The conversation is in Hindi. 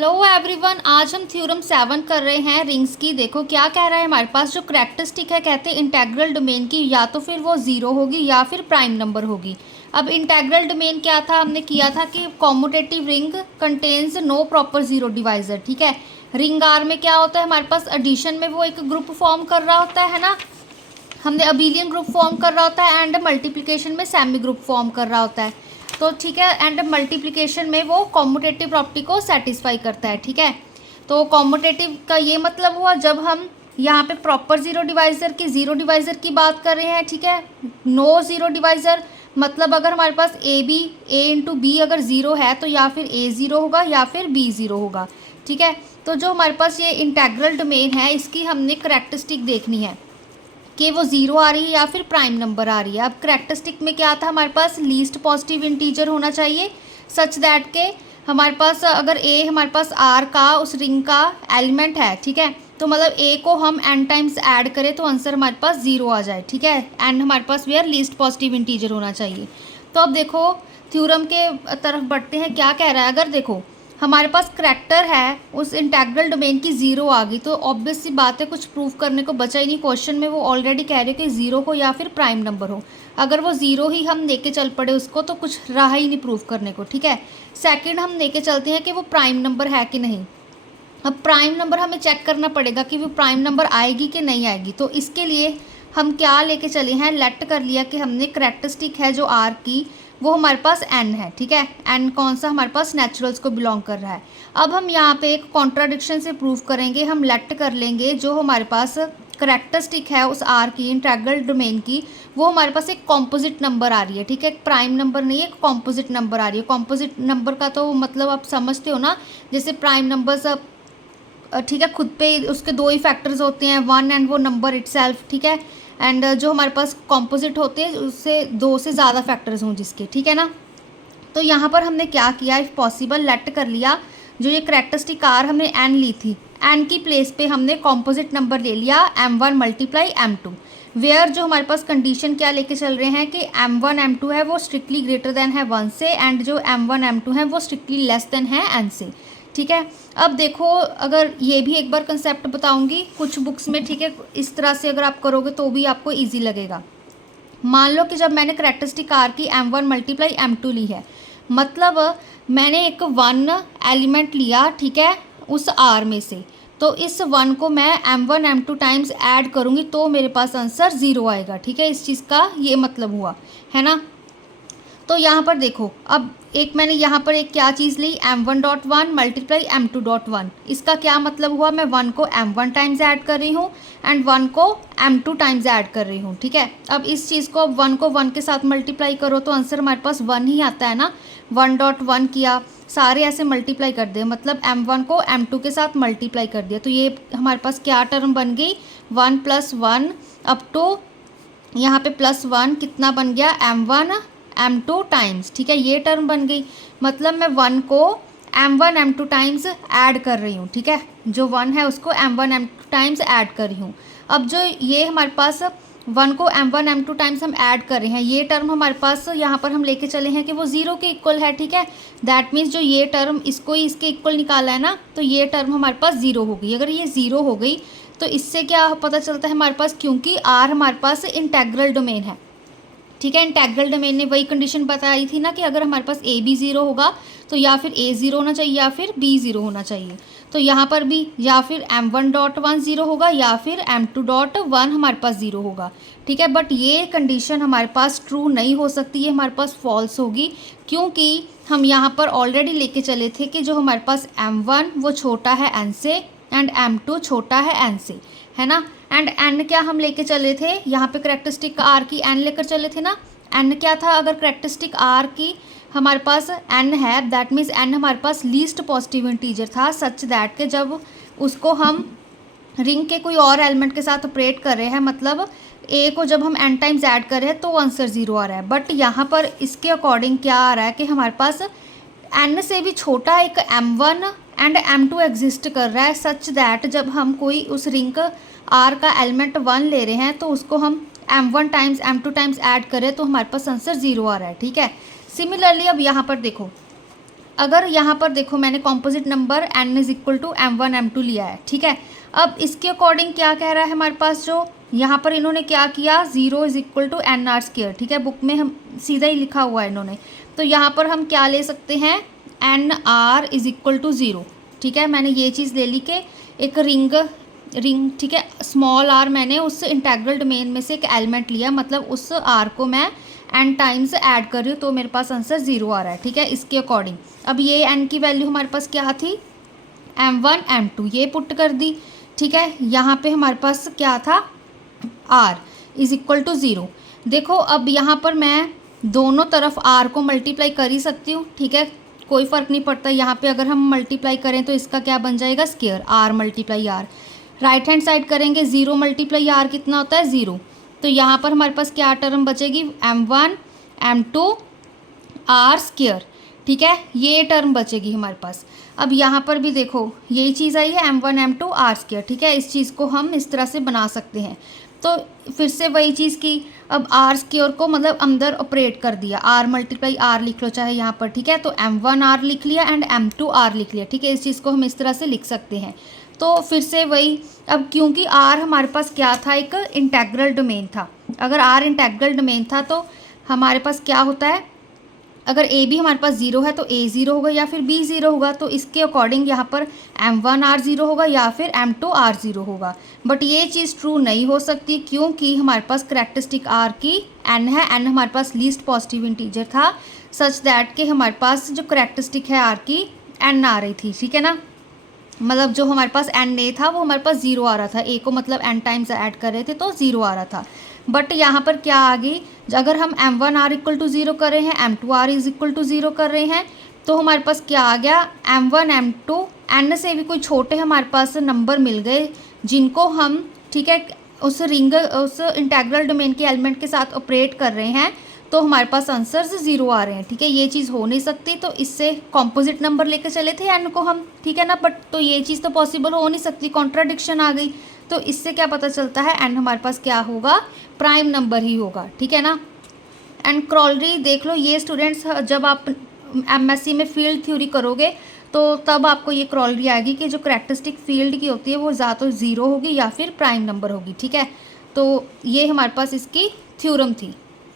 हेलो एवरीवन, आज हम थ्योरम 7 कर रहे हैं रिंग्स की। देखो क्या कह रहा है हमारे पास, जो कैरेक्टरिस्टिक है कहते हैं इंटेग्रल डोमेन की या तो फिर वो ज़ीरो होगी या फिर प्राइम नंबर होगी। अब इंटेग्रल डोमेन क्या था, हमने किया था कि commutative ring contains no proper zero divisor. ठीक है, रिंग आर में क्या होता है हमारे पास, एडिशन में वो एक ग्रुप फॉर्म कर रहा होता है ना, हमने अबिलियन ग्रुप फॉर्म कर रहा होता है, एंड मल्टीप्लिकेशन में सेमी ग्रुप फॉर्म कर रहा होता है। तो ठीक है, एंड मल्टीप्लिकेशन में वो कॉम्यूटेटिव प्रॉपर्टी को सेटिस्फाई करता है। ठीक है, तो कॉम्यूटेटिव का ये मतलब हुआ जब हम यहाँ पे प्रॉपर ज़ीरो डिवाइज़र की बात कर रहे हैं। ठीक है, नो ज़ीरो डिवाइज़र मतलब अगर हमारे पास ए इंटू बी अगर ज़ीरो है तो या फिर ए ज़ीरो होगा या फिर बी ज़ीरो होगा। ठीक है, तो जो हमारे पास ये इंटेग्रल डोमेन है इसकी हमने करैक्टरिस्टिक देखनी है कि वो ज़ीरो आ रही है या फिर प्राइम नंबर आ रही है। अब करैक्टरिस्टिक में क्या था हमारे पास, लीस्ट पॉजिटिव इंटीजर होना चाहिए सच दैट के हमारे पास अगर ए हमारे पास आर का उस रिंग का एलिमेंट है। ठीक है, तो मतलब ए को हम एन टाइम्स ऐड करें तो आंसर हमारे पास ज़ीरो आ जाए। ठीक है, एंड हमारे पास वेयर लीस्ट पॉजिटिव इंटीजर होना चाहिए। तो अब देखो थ्योरम के तरफ बढ़ते हैं, क्या कह रहा है। अगर देखो हमारे पास करैक्टर है उस इंटेग्रल डोमेन की ज़ीरो आ गई तो ऑब्वियस सी बात है, कुछ प्रूव करने को बचा ही नहीं। क्वेश्चन में वो ऑलरेडी कह रहे हो कि ज़ीरो हो या फिर प्राइम नंबर हो। अगर वो ज़ीरो ही हम लेके चल पड़े उसको तो कुछ रहा ही नहीं प्रूव करने को। ठीक है, सेकंड हम लेके चलते हैं कि वो प्राइम नंबर है कि नहीं। अब प्राइम नंबर हमें चेक करना पड़ेगा कि वो प्राइम नंबर आएगी कि नहीं आएगी। तो इसके लिए हम क्या लेके चले हैं, लेट कर लिया कि हमने करैक्टरिस्टिक है जो आर की वो हमारे पास एन है। ठीक है, एन कौन सा हमारे पास नेचुरल्स को बिलोंग कर रहा है। अब हम यहाँ पे एक कॉन्ट्राडिक्शन से प्रूव करेंगे, हम लेट कर लेंगे जो हमारे पास करैक्टरिस्टिक है उस आर की इंटेग्रल डोमेन की वो हमारे पास एक कॉम्पोजिट नंबर आ रही है। ठीक है, एक प्राइम नंबर नहीं है, एक कॉम्पोजिट नंबर आ रही है। कॉम्पोजिट नंबर का तो मतलब आप समझते हो ना, जैसे प्राइम नंबर्स ठीक है खुद पे उसके दो ही फैक्टर्स होते हैं, वन एंड वो नंबर इटसेल्फ। ठीक है, एंड जो हमारे पास कॉम्पोजिट होते हैं उससे दो से ज़्यादा फैक्टर्स हों जिसके। ठीक है ना, तो यहाँ पर हमने क्या किया, इफ़ पॉसिबल लेट कर लिया जो ये करैक्टरिस्टिक आर हमने एन ली थी, एन की प्लेस पे हमने कॉम्पोजिट नंबर ले लिया m1 मल्टीप्लाई m2, वेयर जो हमारे पास कंडीशन क्या लेके चल रहे हैं कि m1 m2 है वो स्ट्रिक्टली ग्रेटर देन है 1 से, एंड जो m1 m2 है वो स्ट्रिक्टली लेस देन है n से। ठीक है, अब देखो अगर ये भी एक बार कंसेप्ट बताऊंगी कुछ बुक्स में। ठीक है, इस तरह से अगर आप करोगे तो भी आपको इजी लगेगा। मान लो कि जब मैंने करैक्टरिस्टिक आर की m1 मल्टीप्लाई m2 ली है, मतलब मैंने एक वन एलिमेंट लिया। ठीक है, उस आर में से, तो इस वन को मैं m1 m2 टाइम्स ऐड करूँगी तो मेरे पास आंसर ज़ीरो आएगा। ठीक है, इस चीज़ का ये मतलब हुआ है ना। तो यहाँ पर देखो, अब एक मैंने यहाँ पर एक क्या चीज़ ली, m1.1 मल्टीप्लाई m2.1। इसका क्या मतलब हुआ, मैं वन को m1 टाइम्स ऐड कर रही हूँ एंड वन को m2 टाइम्स ऐड कर रही हूँ। ठीक है, अब इस चीज़ को अब वन को वन के साथ मल्टीप्लाई करो तो आंसर हमारे पास वन ही आता है ना। 1.1 किया, सारे ऐसे मल्टीप्लाई कर दिए, मतलब m1 को m2 के साथ मल्टीप्लाई कर दिया, तो ये हमारे पास क्या टर्म बन गई, 1 + 1 अप टू यहाँ पे +1 कितना बन गया, m1 m2 टाइम्स। ठीक है, ये टर्म बन गई, मतलब मैं वन को m1 m2 टाइम्स ऐड कर रही हूँ। ठीक है, जो वन है उसको m1 m2 टाइम्स ऐड कर रही हूँ। अब जो ये हमारे पास वन को m1 m2 टाइम्स हम ऐड कर रहे हैं, ये टर्म हमारे पास यहाँ पर हम लेके चले हैं कि वो ज़ीरो के इक्वल है। ठीक है, दैट मीन्स जो ये टर्म इसको ही इसके इक्वल निकाला है ना, तो ये टर्म हमारे पास ज़ीरो हो गई। अगर ये ज़ीरो हो गई तो इससे क्या पता चलता है हमारे पास, क्योंकि आर हमारे पास इंटेग्रल डोमेन है। ठीक है, इंटेग्रल डोमेन ने वही कंडीशन बताई थी ना कि अगर हमारे पास ए बी ज़ीरो होगा तो या फिर ए ज़ीरो होना चाहिए या फिर बी ज़ीरो होना चाहिए। तो यहाँ पर भी या फिर m1.1 ज़ीरो होगा या फिर m2.1 हमारे पास ज़ीरो होगा। ठीक है, बट ये कंडीशन हमारे पास ट्रू नहीं हो सकती, ये हमारे पास फॉल्स होगी, क्योंकि हम यहाँ पर ऑलरेडी लेके चले थे कि जो हमारे पास m1 वो छोटा है n से एंड m2 छोटा है n से, है ना। एंड n क्या हम लेके चले थे, यहाँ पे करैक्टरिस्टिक आर की n लेकर चले थे ना। n क्या था, अगर करैक्टरिस्टिक आर की हमारे पास n है, दैट मीन्स n हमारे पास लीस्ट पॉजिटिव इंटीजर था, सच दैट के जब उसको हम रिंग के कोई और एलिमेंट के साथ ऑपरेट कर रहे हैं, मतलब a को जब हम n टाइम्स ऐड कर रहे हैं तो आंसर ज़ीरो आ रहा है। बट यहाँ पर इसके अकॉर्डिंग क्या आ रहा है कि हमारे पास n से भी छोटा एक m1 एंड m2 एग्जिस्ट कर रहा है, सच दैट जब हम कोई उस रिंग आर का एलिमेंट वन ले रहे हैं तो उसको हम m1 times m2 times add करें तो हमारे पास आंसर ज़ीरो आ रहा है। ठीक है, सिमिलरली अब यहाँ पर देखो, अगर यहाँ पर देखो मैंने composite number n is equal to m1 m2 लिया है, ठीक है। अब इसके अकॉर्डिंग क्या कह रहा है हमारे पास, जो यहाँ पर इन्होंने क्या किया, 0 is equal to n r square, ठीक है। बुक में हम सीधा ही लिखा हुआ है इन्होंने, तो यहाँ पर हम क्या ले सकते हैं, n r is equal to 0, ठीक है। मैंने ये चीज़ ले ली कि एक रिंग, ठीक है, स्मॉल आर मैंने उस इंटेग्रल डोमेन में से एक एलिमेंट लिया, मतलब उस आर को मैं n टाइम्स ऐड कर रही हूँ, तो मेरे पास आंसर 0 आ रहा है, ठीक है, इसके अकॉर्डिंग। अब ये n की वैल्यू हमारे पास क्या थी, m1 m2, ये पुट कर दी, ठीक है। यहाँ पे हमारे पास क्या था, r इज इक्वल टू 0। देखो अब यहाँ पर मैं दोनों तरफ r को मल्टीप्लाई कर ही सकती हूँ, ठीक है, कोई फ़र्क नहीं पड़ता। यहाँ पे अगर हम मल्टीप्लाई करें तो इसका क्या बन जाएगा, square, r multiply r। Right hand side करेंगे, 0 मल्टीप्लाई r कितना होता है, 0। तो यहाँ पर हमारे पास क्या टर्म बचेगी, m1 m2 r स्क्वायर, ठीक है, ये टर्म बचेगी हमारे पास। अब यहाँ पर भी देखो यही चीज़ आई है, m1 m2 r स्क्वायर, ठीक है। इस चीज़ को हम इस तरह से बना सकते हैं। तो फिर से वही चीज़ की, अब r स्क्वायर को मतलब अंदर ऑपरेट कर दिया, r मल्टीप्लाई r लिख लो चाहे यहाँ पर, ठीक है। तो m1 r लिख लिया एंड m2 r लिख लिया, ठीक है। इस चीज़ को हम इस तरह से लिख सकते हैं। तो फिर से वही, अब क्योंकि r हमारे पास क्या था, एक इंटेग्रल डोमेन था। अगर r इंटेग्रल डोमेन था तो हमारे पास क्या होता है, अगर a भी हमारे पास 0 है तो a 0 होगा या फिर b 0 होगा। तो इसके अकॉर्डिंग यहाँ पर m1 r 0 होगा या फिर m2 r 0 होगा। बट ये चीज़ ट्रू नहीं हो सकती, क्योंकि हमारे पास करेक्टरिस्टिक r की n है, n हमारे पास लीस्ट पॉजिटिव इंटीजर था, सच दैट कि हमारे पास जो करेक्टरिस्टिक है r की n आ रही थी, ठीक है ना। मतलब जो हमारे पास एन ए था वो हमारे पास 0 आ रहा था, ए को मतलब n टाइम्स ऐड कर रहे थे तो 0 आ रहा था। बट यहाँ पर क्या आ गई, अगर हम m1 r इक्वल टू 0 कर रहे हैं, m2 r is equal to 0 कर रहे हैं, तो हमारे पास क्या आ गया, m1 m2 n से भी कोई छोटे हमारे पास नंबर मिल गए, जिनको हम, ठीक है, उस इंटेग्रल डोमेन के एलिमेंट के साथ ऑपरेट कर रहे हैं, तो हमारे पास आंसर्स 0 आ रहे हैं, ठीक है। ये चीज़ हो नहीं सकती, तो इससे कॉम्पोजिट नंबर लेके चले थे n को हम, ठीक है ना। बट तो ये चीज़ तो पॉसिबल हो नहीं सकती, कॉन्ट्राडिक्शन आ गई। तो इससे क्या पता चलता है, n हमारे पास क्या होगा, प्राइम नंबर ही होगा, ठीक है ना। एंड क्रॉलरी देख लो, ये स्टूडेंट्स जब आप MSc में फील्ड थ्योरी करोगे तो तब आपको ये क्रॉलरी आएगी कि जो करेक्टरिस्टिक फील्ड की होती है वो ज़्यादा तो 0 होगी या फिर प्राइम नंबर होगी, ठीक है। तो ये हमारे पास इसकी थ्योरम थी।